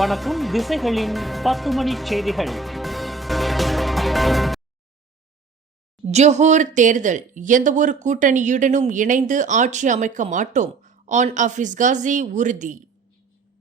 வணக்கம். திசைகளின் 10 மணி செய்திகள். ஜோஹர் தேர்தல். எந்தவொரு கூட்டணியுடனும் இணைந்து ஆட்சி அமைக்க மாட்டோம். ஆன் ஹஃபீஸ் காசி உறுதி.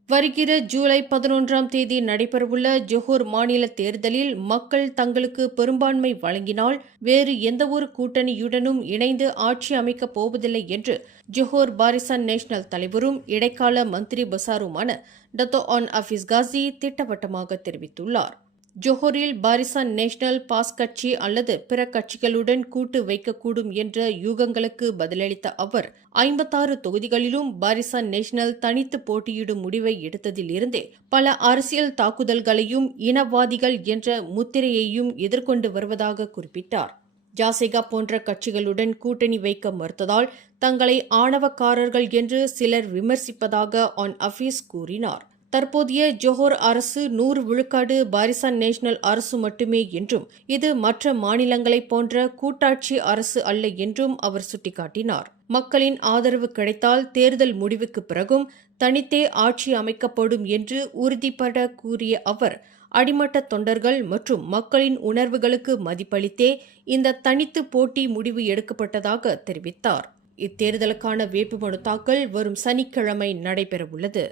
வருகிற ஜூலை 11 நடைபெறவுள்ள ஜோஹர் மாநில தேர்தலில் மக்கள் தங்களுக்கு பெரும்பான்மை வழங்கினால் வேறு எந்தவொரு கூட்டணியுடனும் இணைந்து ஆட்சி அமைக்கப் போவதில்லை என்று ஜோஹர் பாரிசான் நேஷனல் தலைவரும் இடைக்கால மந்திரி பசாருமான டத்தோ ஆன் ஹஃபீஸ் காசி திட்டவட்டமாக தெரிவித்துள்ளார். ஜோஹரில் பாரிசான் நேஷனல் பாஸ் கட்சி அல்லது பிற கட்சிகளுடன் கூட்டு வைக்கக்கூடும் என்ற யூகங்களுக்கு பதிலளித்த அவர் 56 தொகுதிகளிலும் பாரிசான் நேஷனல் தனித்து போட்டியிடும் முடிவை எடுத்ததில் இருந்தே பல அரசியல் தாக்குதல்களையும் இனவாதிகள் என்ற முத்திரையையும் எதிர்கொண்டு வருவதாக குறிப்பிட்டார். ஜாசேகா போன்ற கட்சிகளுடன் கூட்டணி வைக்க மறுத்ததால் தங்களை ஆணவக்காரர்கள் என்று சிலர் விமர்சிப்பதாக ஆன் ஹஃபீஸ் கூறினார். தற்போதைய ஜோஹர் அரசு 100 விழுக்காடு பாரிசான் நேஷனல் அரசு மட்டுமே என்றும் இது மற்ற மாநிலங்களைப் போன்ற கூட்டாட்சி அரசு அல்ல என்றும் அவர் சுட்டிக்காட்டினார். மக்களின் ஆதரவு கிடைத்தால் தேர்தல் முடிவுக்கு பிறகும் தனித்தே ஆட்சி அமைக்கப்படும் என்று உறுதிபட கூறிய அவர் அடிமட்ட தொண்டர்கள் மற்றும் மக்களின் உணர்வுகளுக்கு மதிப்பளித்தே இந்த தனித்து போட்டி முடிவு எடுக்கப்பட்டதாக தெரிவித்தார். இத்தேர்தலுக்கான வேட்புமனு தாக்கல் வரும் சனிக்கிழமை நடைபெறவுள்ளது.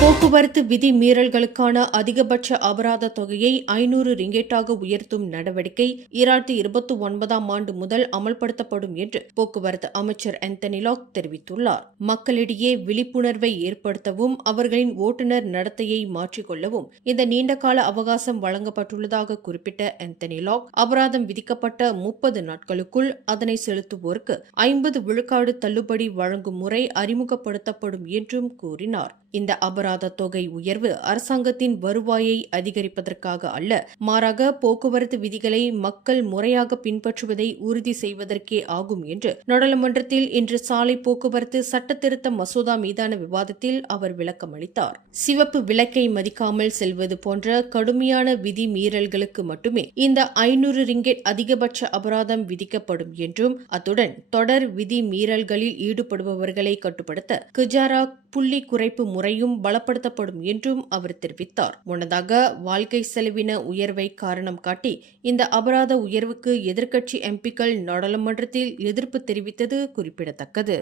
போக்குவரத்து விதி மீறல்களுக்கான அதிகபட்ச அபராத தொகையை 500 ரிங்கெட்டாக உயர்த்தும் நடவடிக்கை 2029 முதல் அமல்படுத்தப்படும் என்று போக்குவரத்து அமைச்சர் ஆந்தனி லாக் தெரிவித்துள்ளார். மக்களிடையே விழிப்புணர்வை ஏற்படுத்தவும் அவர்களின் ஓட்டுநர் நடத்தையை மாற்றிக்கொள்ளவும் இந்த நீண்டகால அவகாசம் வழங்கப்பட்டுள்ளதாக குறிப்பிட்ட ஆந்தனி லாக் அபராதம் விதிக்கப்பட்ட 30 நாட்களுக்குள் அதனை செலுத்துவோருக்கு 50 விழுக்காடு தள்ளுபடி வழங்கும் முறை அறிமுகப்படுத்தப்படும் என்றும் கூறினார். இந்த அபராத தொகை உயர்வு அரசாங்கத்தின் வருவாயை அதிகரிப்பதற்காக அல்ல, மாறாக போக்குவரத்து விதிகளை மக்கள் முறையாக பின்பற்றுவதை உறுதி செய்வதற்கே ஆகும் என்று நாடாளுமன்றத்தில் இன்று சாலை போக்குவரத்து சட்டத்திருத்த மசோதா மீதான விவாதத்தில் அவர் விளக்கமளித்தார். சிவப்பு விளக்கை மதிக்காமல் செல்வது போன்ற கடுமையான விதி மீறல்களுக்கு மட்டுமே இந்த 500 ரிங்கெட் அதிகபட்ச அபராதம் விதிக்கப்படும் என்றும் அத்துடன் தொடர் விதி மீறல்களில் ஈடுபடுபவர்களை கட்டுப்படுத்த கிஜாரா புள்ளி குறைப்பு முறையும் பலப்படுத்தப்படும் என்றும் அவர் தெரிவித்தார். முன்னதாக வாழ்க்கை செலவின உயர்வை காரணம் காட்டி இந்த அபராத உயர்வுக்கு எதிர்க்கட்சி எம்பிக்கள் நாடாளுமன்றத்தில் எதிர்ப்பு தெரிவித்தது குறிப்பிடத்தக்கது.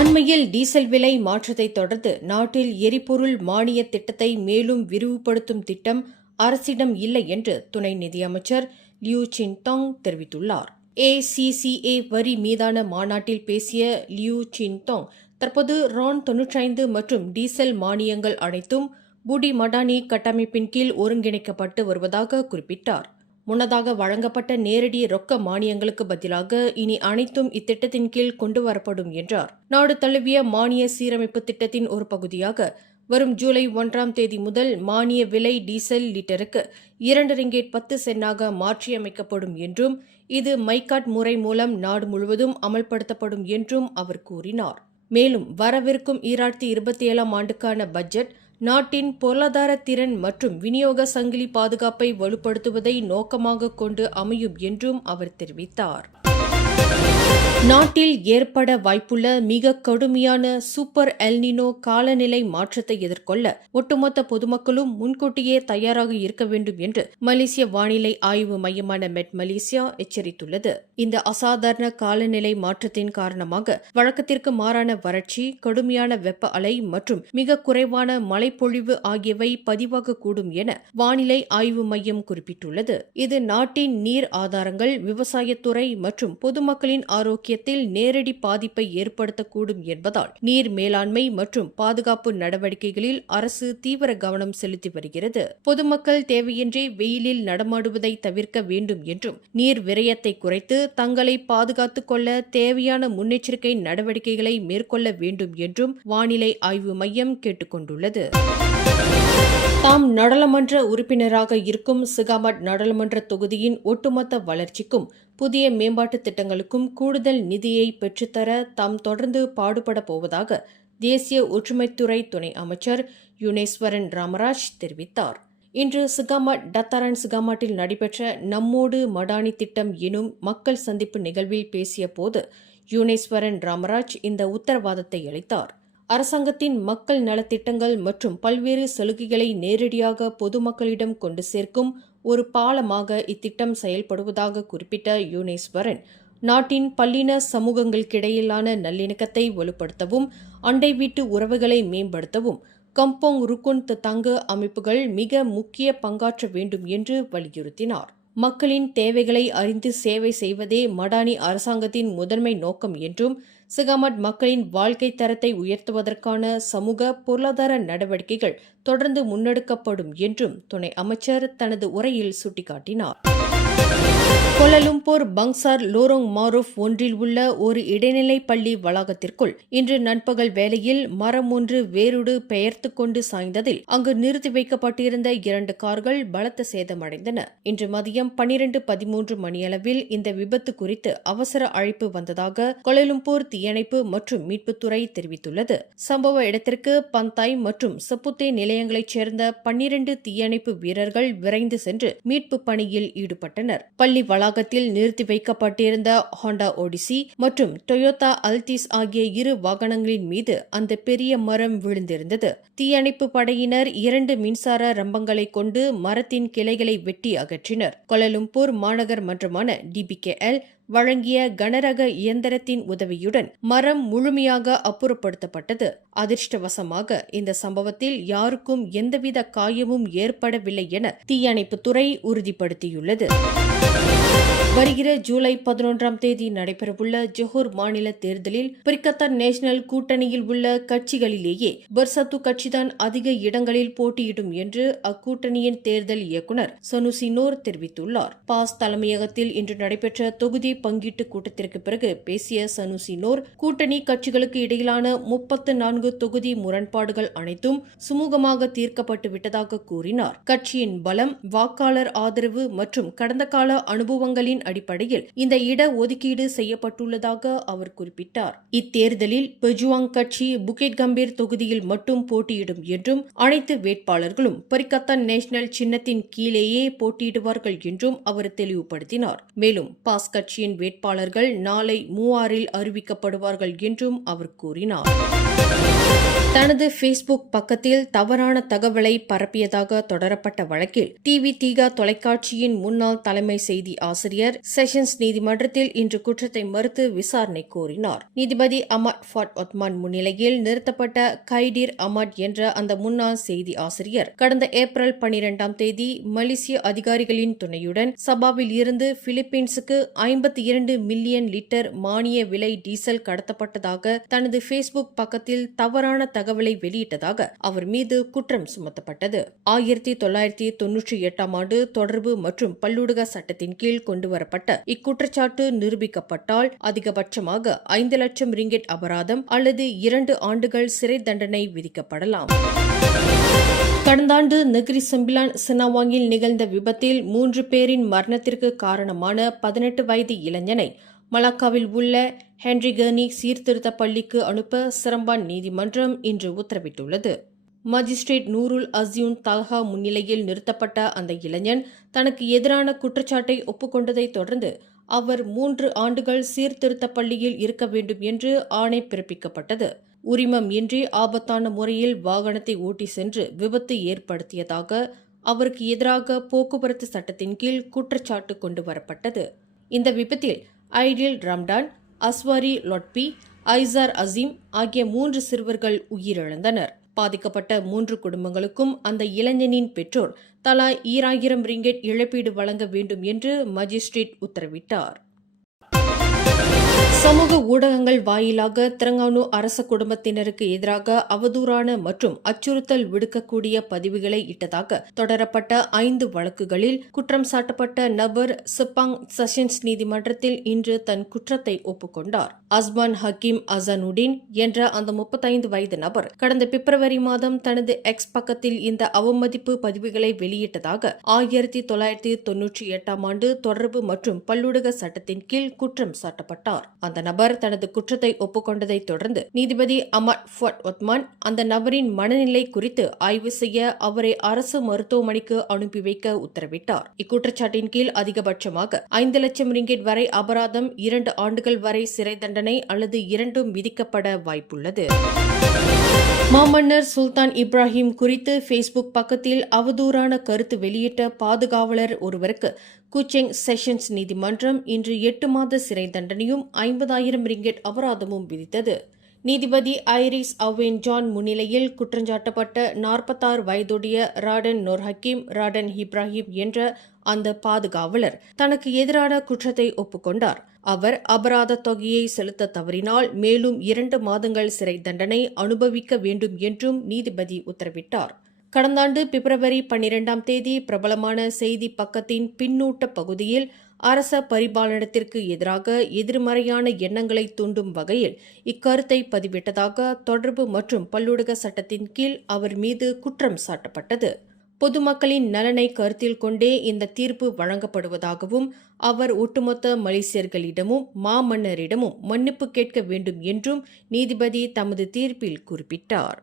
அண்மையில் டீசல் விலை மாற்றத்தை தொடர்ந்து நாட்டில் எரிபொருள் மானிய திட்டத்தை மேலும் விரிவுபடுத்தும் திட்டம் அரசிடம் இல்லை என்று துணை நிதியமைச்சர் லியூ சின்டாங் தெரிவித்துள்ளார். ACCA வரி மீதான மாநாட்டில் பேசிய லியூ சின்டாங் தற்போது ரான் 95 மற்றும் டீசல் மானியங்கள் அனைத்தும் பூடி மடானி கட்டமைப்பின் கீழ் ஒருங்கிணைக்கப்பட்டு வருவதாக குறிப்பிட்டார். முன்னதாக வழங்கப்பட்ட நேரடி ரொக்க மானியங்களுக்கு பதிலாக இனி அனைத்தும் இத்திட்டத்தின் கீழ் கொண்டுவரப்படும் என்றார். நாடு தழுவிய மானிய சீரமைப்பு திட்டத்தின் ஒரு பகுதியாக வரும் ஜூலை 1 முதல் மானிய விலை டீசல் லிட்டருக்கு 2 ரிங்கெட் 10 சென்டாக மாற்றியமைக்கப்படும் என்றும் இது மைகாட் முறை மூலம் நாடு முழுவதும் அமல்படுத்தப்படும் என்றும் அவர் கூறினார். மேலும் வரவிருக்கும் 2027 ஆண்டுக்கான பட்ஜெட் நாட்டின் பொருளாதார திறன் மற்றும் விநியோக சங்கிலி பாதுகாப்பை வலுப்படுத்துவதை நோக்கமாக கொண்டு அமையும் என்றும் அவர் தெரிவித்தார். நாட்டில் ஏற்பட வாய்ப்புள்ள மிக கடுமையான சூப்பர் எல்னினோ காலநிலை மாற்றத்தை எதிர்கொள்ள ஒட்டுமொத்த பொதுமக்களும் முன்கூட்டியே தயாராக இருக்க வேண்டும் என்று மலேசிய வானிலை ஆய்வு மையமான மெட் மலேசியா எச்சரித்துள்ளது. இந்த அசாதாரண காலநிலை மாற்றத்தின் காரணமாக வழக்கத்திற்கு மாறான வறட்சி, கடுமையான வெப்ப அலை மற்றும் மிக குறைவான மழைப்பொழிவு ஆகியவை பதிவாகக்கூடும் என வானிலை ஆய்வு மையம் குறிப்பிட்டுள்ளது. இது நாட்டின் நீர் ஆதாரங்கள், விவசாயத்துறை மற்றும் பொதுமக்களின் ஆரோக்கியத்தில் நேரடி பாதிப்பை ஏற்படுத்தக்கூடும் என்பதால் நீர் மேலாண்மை மற்றும் பாதுகாப்பு நடவடிக்கைகளில் அரசு தீவிர கவனம் செலுத்தி வருகிறது. பொதுமக்கள் தேவையின்றி வெயிலில் நடமாடுவதை தவிர்க்க வேண்டும் என்றும் நீர் விரயத்தை குறைத்து தங்களை பாதுகாத்துக் கொள்ள தேவையான முன்னெச்சரிக்கை நடவடிக்கைகளை மேற்கொள்ள வேண்டும் என்றும் வானிலை ஆய்வு மையம் கேட்டுக் கொண்டுள்ளது. தாம் நாடாளுமன்ற உறுப்பினராக இருக்கும் சிகாமட் நாடாளுமன்ற தொகுதியின் ஒட்டுமொத்த வளர்ச்சிக்கும் புதிய மேம்பாட்டு திட்டங்களுக்கும் கூடுதல் நிதியை பெற்றுத்தர தாம் தொடர்ந்து பாடுபட போவதாக தேசிய ஒற்றுமைத்துறை துணை அமைச்சர் யுனேஸ்வரன் ராமராஜ் தெரிவித்தார். இன்று சிகாமட் டத்தாரன் சிகாமட்டில் நடைபெற்ற நம்மோடு மடானி திட்டம் எனும் மக்கள் சந்திப்பு நிகழ்வில் பேசிய போது யுனேஸ்வரன் ராமராஜ் இந்த உத்தரவாதத்தை அளித்தார். அரசாங்கத்தின் மக்கள் நலத்திட்டங்கள் மற்றும் பல்வேறு சலுகைகளை நேரடியாக பொதுமக்களிடம் கொண்டு சேர்க்கும் ஒரு பாலமாக இத்திட்டம் செயல்படுவதாக குறிப்பிட்ட யோனேஸ்வரன், நாட்டின் பல்லின சமூகங்களுக்கிடையிலான நல்லிணக்கத்தை வலுப்படுத்தவும் அண்டை வீட்டு உறவுகளை மேம்படுத்தவும் கம்போங் ருக்குன் தங்க அமைப்புகள் மிக முக்கிய பங்காற்ற வேண்டும் என்று வலியுறுத்தினார். மக்களின் தேவைகளை அறிந்து சேவை செய்வதே மடானி அரசாங்கத்தின் முதன்மை நோக்கம் என்றும், சிகாமட் மக்களின் வாழ்க்கை தரத்தை உயர்த்துவதற்கான சமூக பொருளாதார நடவடிக்கைகள் தொடர்ந்து முன்னெடுக்கப்படும் என்றும் துணை அமைச்சர் தனது உரையில் சுட்டிக்காட்டினார். கோலாலும்பூர் பங்சார் லோரோங் மாரூஃப் ஒன்றில் உள்ள ஒரு இடைநிலை பள்ளி வளாகத்திற்குள் இன்று நண்பகல் வேளையில் மரம் ஒன்று வேரோடு பெயர்த்து கொண்டு சாய்ந்ததில் அங்கு நிறுத்தி வைக்கப்பட்டிருந்த 2 கார்கள் பலத்த சேதமடைந்தன. இன்று மதியம் 12:13 மணியளவில் இந்த விபத்து குறித்து அவசர அழைப்பு வந்ததாக கோலாலும்பூர் தீயணைப்பு மற்றும் மீட்புத்துறை தெரிவித்துள்ளது. சம்பவ இடத்திற்கு பந்தாய் மற்றும் சப்புத்தே நிலையங்களைச் சேர்ந்த 12 தீயணைப்பு வீரர்கள் விரைந்து சென்று மீட்பு பணியில் ஈடுபட்டனர். பள்ளி வளாகத்தில் நிறுத்தி வைக்கப்பட்டிருந்த ஹோண்டா ஓடிசி மற்றும் டொயோட்டா அல்டிஸ் ஆகிய 2 வாகனங்களின் மீது அந்த பெரிய மரம் விழுந்திருந்தது. தீயணைப்பு படையினர் 2 மின்சார ரம்பங்களை கொண்டு மரத்தின் கிளைகளை வெட்டி அகற்றினர். கோலாலும்பூர் மாநகர் மன்றமான DBKL வழங்கிய கனரக இயந்திரத்தின் உதவியுடன் மரம் முழுமையாக அப்புறப்படுத்தப்பட்டது. அதிர்ஷ்டவசமாக இந்த சம்பவத்தில் யாருக்கும் எந்தவித காயமும் ஏற்படவில்லை என தீயணைப்புத்துறை உறுதிப்படுத்தியுள்ளது. வருகிற ஜூலை 11ஆம் தேதி நடைபெறவுள்ள ஜொஹூர் மாநில தேர்தலில் பிரிக்கத்தான் நேஷனல் கூட்டணியில் உள்ள கட்சிகளிலேயே பர்சத்து கட்சிதான் அதிக இடங்களில் போட்டியிடும் என்று அக்கூட்டணியின் தேர்தல் இயக்குநர் சனுசி நூர் தெரிவித்துள்ளார். பாஸ் தலைமையகத்தில் இன்று நடைபெற்ற தொகுதி பங்கீட்டு கூட்டத்திற்கு பிறகு பேசிய சனுசி நூர், கூட்டணி கட்சிகளுக்கு இடையிலான 34 தொகுதி முரண்பாடுகள் அனைத்தும் சுமூகமாக தீர்க்கப்பட்டு விட்டதாக கூறினார். கட்சியின் பலம், வாக்காளர் ஆதரவு மற்றும் கடந்த கால அனுபவங்களின் அடிப்படையில் இந்த இட ஒதுக்கீடு செய்யப்பட்டுள்ளதாக அவர் குறிப்பிட்டார். இத்தேர்தலில் பெஜுவாங் கட்சி புகேட் கம்பீர் தொகுதியில் மட்டும் போட்டியிடும் என்றும், அனைத்து வேட்பாளர்களும் பரிக்கத்தான் நேஷனல் சின்னத்தின் கீழேயே போட்டியிடுவார்கள் என்றும் அவர் தெளிவுபடுத்தினார். மேலும் பாஸ் கட்சியின் வேட்பாளர்கள் நாளை 3 அறிவிக்கப்படுவார்கள் என்றும் அவர் கூறினார். தனது ஃபேஸ்புக் பக்கத்தில் தவறான தகவலை பரப்பியதாக தொடரப்பட்ட வழக்கில் டிவி தீகா தொலைக்காட்சியின் முன்னாள் தலைமை செய்தி ஆசிரியர் செஷன்ஸ் நீதிமன்றத்தில் இன்று குற்றத்தை மறுத்து விசாரணை கோரினார். நீதிபதி அமாட் ஃபாட் ஒத்மான் முன்னிலையில் நிறுத்தப்பட்ட கைடீர் அமாட் என்ற அந்த முன்னாள் செய்தி ஆசிரியர் கடந்த ஏப்ரல் 12ஆம் தேதி மலேசிய அதிகாரிகளின் துணையுடன் சபாவில் இருந்து பிலிப்பீன்ஸுக்கு 52 மில்லியன் லிட்டர் மானிய விலை டீசல் கடத்தப்பட்டதாக தனது ஃபேஸ்புக் பக்கத்தில் தவறான தகவலை வெளியிட்டதாக அவர் மீது குற்றம் சுமத்தப்பட்டது. 1998ஆம் ஆண்டு தொடர்பு மற்றும் பல்லூடக சட்டத்தின் கீழ் கொண்டுவரப்பட்ட இக்குற்றச்சாட்டு நிரூபிக்கப்பட்டால் அதிகபட்சமாக 5 லட்சம் ரிங்கெட் அபராதம் அல்லது 2 ஆண்டுகள் சிறை தண்டனை விதிக்கப்படலாம். கடந்த ஆண்டு நெகிரி செம்பிலான் சினாவாங்கில் நிகழ்ந்த விபத்தில் 3 பேரின் மரணத்திற்கு காரணமான 18 வயது இளைஞனை மலாக்காவில் உள்ள ஹென்றி கர்னி சீர்திருத்த பள்ளிக்கு அனுப்ப சிரம்பான் நீதிமன்றம் இன்று உத்தரவிட்டுள்ளது. மஜிஸ்ட்ரேட் நூருல் அசியூன் தால்ஹா முன்னிலையில் நிறுத்தப்பட்ட அந்த இளைஞன் தனக்கு எதிரான குற்றச்சாட்டை ஒப்புக்கொண்டதைத் தொடர்ந்து அவர் 3 ஆண்டுகள் சீர்திருத்த பள்ளியில் இருக்க வேண்டும் என்று ஆணை பிறப்பிக்கப்பட்டது. உரிமம் இன்றி ஆபத்தான முறையில் வாகனத்தை ஓட்டி சென்று விபத்து ஏற்படுத்தியதாக அவருக்கு எதிராக போக்குவரத்து சட்டத்தின் கீழ் குற்றச்சாட்டு கொண்டு வரப்பட்டது. இந்த விபத்தில் ஐடில் ரம்டான், அஸ்வாரி லொட்பி, ஐசார் அசீம் ஆகிய 3 சிறுவர்கள் உயிரிழந்தனர். பாதிக்கப்பட்ட 3 குடும்பங்களுக்கும் அந்த இளைஞனின் பெற்றோர் தலா 2000 ரிங்கெட் இழப்பீடு வழங்க வேண்டும் என்று மஜிஸ்ட்ரேட் உத்தரவிட்டார். சமூக ஊடகங்கள் வாயிலாக திரங்கானு அரச குடும்பத்தினருக்கு எதிராக அவதூறான மற்றும் அச்சுறுத்தல் விடுக்கக்கூடிய பதிவுகளை இட்டதாக தொடரப்பட்ட 5 வழக்குகளில் குற்றம் சாட்டப்பட்ட நபர் செப்பாங் செஷன்ஸ் நீதிமன்றத்தில் இன்று தன் குற்றத்தை ஒப்புக்கொண்டார். அஸ்மான் ஹக்கீம் அசானுடீன் என்ற அந்த 35 வயது நபர் கடந்த பிப்ரவரி மாதம் தனது எக்ஸ் பக்கத்தில் இந்த அவமதிப்பு பதிவுகளை வெளியிட்டதாக 1998ஆம் ஆண்டு தொடர்பு மற்றும் பல்லூடக சட்டத்தின் கீழ் குற்றம் சாட்டப்பட்டார். அந்த நபர் தனது குற்றத்தை ஒப்புக்கொண்டதைத் தொடர்ந்து நீதிபதி அமாட் ஃபாட் ஒத்மான் அந்த நபரின் மனநிலை குறித்து ஆய்வு செய்ய அவரை அரசு மருத்துவமனைக்கு அனுப்பி வைக்க உத்தரவிட்டார். இக்குற்றச்சாட்டின் கீழ் அதிகபட்சமாக 5 லட்சம் ரிங்கெட் வரை அபராதம், 2 ஆண்டுகள் வரை சிறை தண்டனை அல்லது இரண்டும் விதிக்கப்பட வாய்ப்புள்ளது. மாமன்னர் சுல்தான் இப்ராஹிம் குறித்து ஃபேஸ்புக் பக்கத்தில் அவதூறான கருத்து வெளியிட்ட பாதுகாவலர் ஒருவருக்கு குச்செங் செஷன்ஸ் நீதிமன்றம் இன்று 8 மாத சிறை தண்டனையும் 50,000 ரிங்கெட் அபராதமும் விதித்தது. நீதிபதி ஐரிஸ் அவேன் ஜான் முன்னிலையில் குற்றஞ்சாட்டப்பட்ட 46 வயதுடைய ராடன் நொர்ஹக்கீம் ராடன் இப்ராஹிம் என்ற அந்த பாதுகாவலர் தனக்கு எதிரான குற்றத்தை ஒப்புக்கொண்டார். அவர் அபராத தொகையை செலுத்த தவறினால் மேலும் 2 மாதங்கள் சிறை தண்டனை அனுபவிக்க வேண்டும் என்றும் நீதிபதி உத்தரவிட்டார். கடந்த ஆண்டு பிப்ரவரி 12ஆம் தேதி பிரபலமான செய்தி பக்கத்தின் பின்னூட்ட பகுதியில் அரச பரிபாலனத்திற்கு எதிராக எதிர்மறையான எண்ணங்களை தூண்டும் வகையில் இக்கருத்தை பதிவிட்டதாக தொடர்பு மற்றும் பல்லூடக சட்டத்தின் கீழ் அவர் மீது குற்றம் சாட்டப்பட்டது. பொதுமக்களின் நலனை கருத்தில் கொண்டே இந்த தீர்ப்பு வழங்கப்படுவதாகவும் அவர் ஒட்டுமொத்த மலேசியர்களிடமும் மாமன்னரிடமும் மன்னிப்பு கேட்க வேண்டும் என்றும் நீதிபதி தமது தீர்ப்பில் குறிப்பிட்டார்.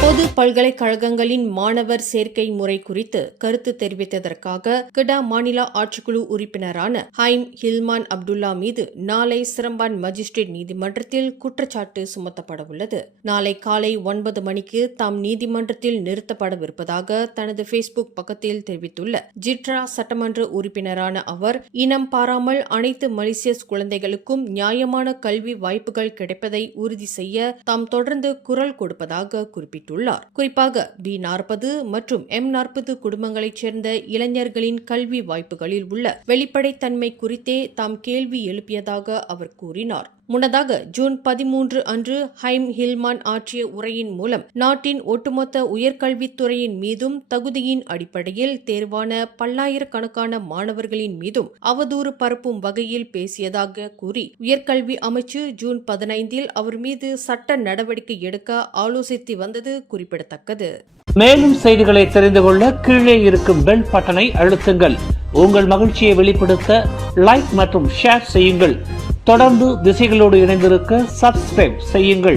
பொது பல்கலைக்கழகங்களின் மாணவர் சேர்க்கை முறை குறித்து கருத்து தெரிவித்ததற்காக கெடா மாநில ஆட்சிக்குழு உறுப்பினரான ஹைம் ஹில்மான் அப்துல்லா மீது நாளை சிரம்பான் மஜிஸ்ட்ரேட் நீதிமன்றத்தில் குற்றச்சாட்டு சுமத்தப்படவுள்ளது. நாளை காலை 9 மணிக்கு தாம் நீதிமன்றத்தில் நிறுத்தப்படவிருப்பதாக தனது ஃபேஸ்புக் பக்கத்தில் தெரிவித்துள்ள ஜிட்ரா சட்டமன்ற உறுப்பினரான அவர், இனம் பாராமல் அனைத்து மலேசியஸ் குழந்தைகளுக்கும் நியாயமான கல்வி வாய்ப்புகள் கிடைப்பதை உறுதி செய்ய தாம் தொடர்ந்து குரல் கொடுப்பதாக குறிப்பிட்டுள்ளார். குறிப்பாக B40 மற்றும் M40 குடும்பங்களைச் சேர்ந்த இளைஞர்களின் கல்வி வாய்ப்புகளில் உள்ள வெளிப்படைத்தன்மை குறித்தே தாம் கேள்வி எழுப்பியதாக அவர் கூறினார். முன்னதாக ஜூன் 13 அன்று ஹைம் ஹில்மான் ஆற்றிய உரையின் மூலம் நாட்டின் ஒட்டுமொத்த உயர்கல்வித்துறையின் மீதும் தகுதியின் அடிப்படையில் தேர்வான பல்லாயிரக்கணக்கான மாணவர்களின் மீதும் அவதூறு பரப்பும் வகையில் பேசியதாக கூறி உயர்கல்வி அமைச்சு ஜூன் 15 அவர் மீது சட்ட நடவடிக்கை எடுக்க ஆலோசித்து வந்தது குறிப்பிடத்தக்கது. மேலும் செய்திகளை தெரிந்து கொள்ள கீழே இருக்கும் பெல் பட்டனை அழுத்துங்கள். உங்கள் மகிழ்ச்சியை வெளிப்படுத்த லைக் மற்றும் ஷேர் செய்யுங்கள். தொடர்ந்து திசைகளோடு இணைந்திருக்க சப்ஸ்கிரைப் செய்யுங்கள்.